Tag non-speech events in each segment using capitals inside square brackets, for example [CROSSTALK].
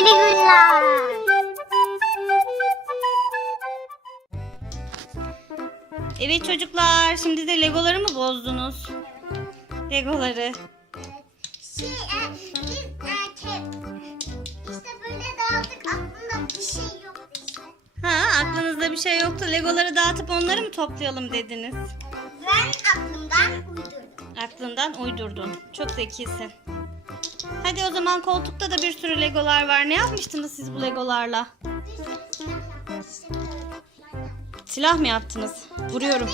Neşeli günler. Evet çocuklar şimdi de legoları mı bozdunuz? Legoları. Şey, e, biz e, ke- işte böyle dağıldık aklımda bir şey yoktu işte. Ha aklınızda bir şey yoktu. Legoları dağıtıp onları mı toplayalım dediniz? Ben aklımdan uydurdum. Aklından uydurdun. Çok zekisin. Hadi o zaman koltukta da bir sürü legolar var. Ne yapmıştınız siz bu legolarla? Silah mı yaptınız? Vuruyorum.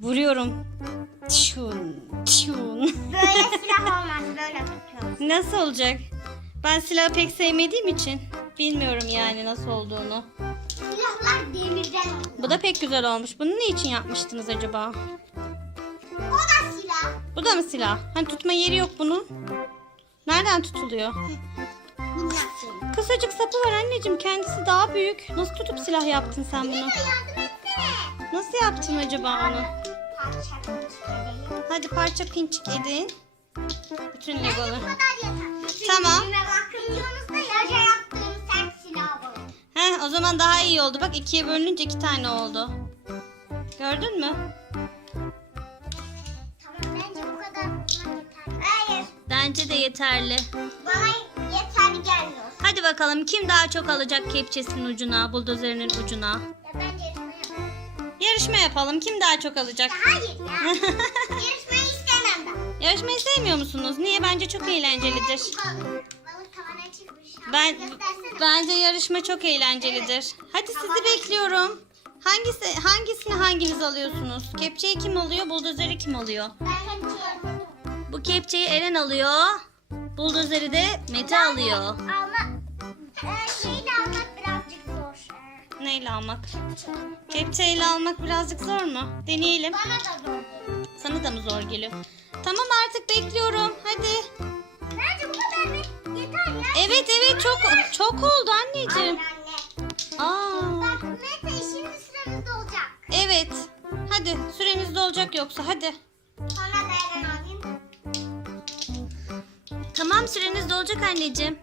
Vuruyorum. Tşun, tşun. Böyle [LAUGHS] silah olmaz böyle tutuyoruz. Nasıl olacak? Ben silahı pek sevmediğim için bilmiyorum yani nasıl olduğunu. Silahlar demirden. Bu da pek güzel olmuş. Bunu ne için yapmıştınız acaba? O da silah. Bu da mı silah? Hani tutma yeri yok bunun. Nereden tutuluyor? Silah. Kısacık sapı var anneciğim. Kendisi daha büyük. Nasıl tutup silah yaptın sen bunu? Nasıl yaptın acaba onu? Hadi parça pinçik edin. Bütün legoları. Tamam. Heh, o zaman daha iyi oldu. Bak ikiye bölününce iki tane oldu. Gördün mü? Bence de yeterli. Bana yeterli gelmiyor. Hadi bakalım kim daha çok alacak kepçesinin ucuna, buldozerinin ucuna. Ya bence yarışma yapalım. Yarışma yapalım. Kim daha çok alacak? Ya Hayır ya. [LAUGHS] Yarışmayı istemem ben. Yarışmayı sevmiyor musunuz? Niye? Bence çok eğlencelidir. Balık, balık tavana çıkmış. Ben Göstersene. bence yarışma çok eğlencelidir. Hadi sizi bekliyorum. Hangisi hangisini hanginiz alıyorsunuz? Kepçeyi kim alıyor? Buldozeri kim alıyor? Ben kaçıyorum. Bu kepçeyi Eren alıyor. Buldozeri de Mete alıyor. Alma, e, şeyi de almak birazcık zor. E, Neyle almak? Kepçeyle almak birazcık zor mu? Deneyelim. Bana da zor. geliyor. Sana da mı zor geliyor? Tamam artık bekliyorum. Hadi. Bence bu kadar? Yeter ya. Evet evet çok çok oldu anneciğim. Anne. Aa. Bak Mete şimdi süremiz dolacak. Evet. Hadi süreniz dolacak yoksa hadi. Tamam süreniz dolacak anneciğim.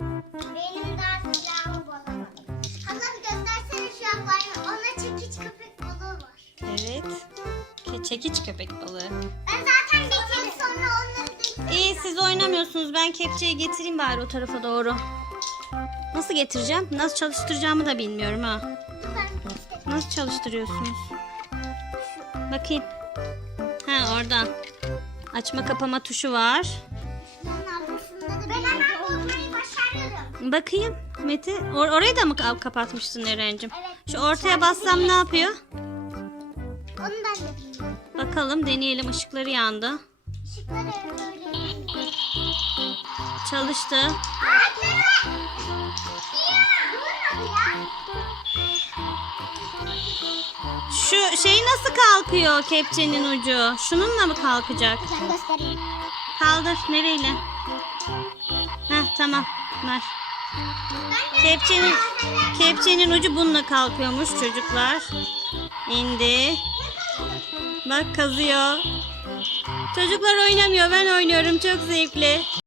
Benim daha silahımı bulamadım. Hala göstersene şu akvaryumu. Ona çekiç köpek balığı var. Evet. Ke- Çekiç köpek balığı. Ben zaten bitirdim. Sonra onları da İyi siz oynamıyorsunuz. Ben kepçeyi getireyim bari o tarafa doğru. Nasıl getireceğim? Nasıl çalıştıracağımı da bilmiyorum ha. Ben. Nasıl çalıştırıyorsunuz? Bakayım. Ha oradan. Açma kapama tuşu var. Ben hemen. Bakayım. Mete or- orayı da mı ka- kapatmıştın Eren'cim? Evet. Şu ortaya bassam ne yapıyor? Onu ben de bilmiyorum. Bakalım deneyelim ışıkları yandı. Işıkları böyle. Çalıştı. Ağaçları! Ya! Durmadı ya. Şu şey nasıl kalkıyor kepçenin ucu? Şununla mı kalkacak? Ben göstereyim. Kaldır nereyle? Heh tamam. Ver. Kepçenin kepçenin ucu bununla kalkıyormuş çocuklar. İndi. Bak kazıyor. Çocuklar oynamıyor ben oynuyorum çok zevkli.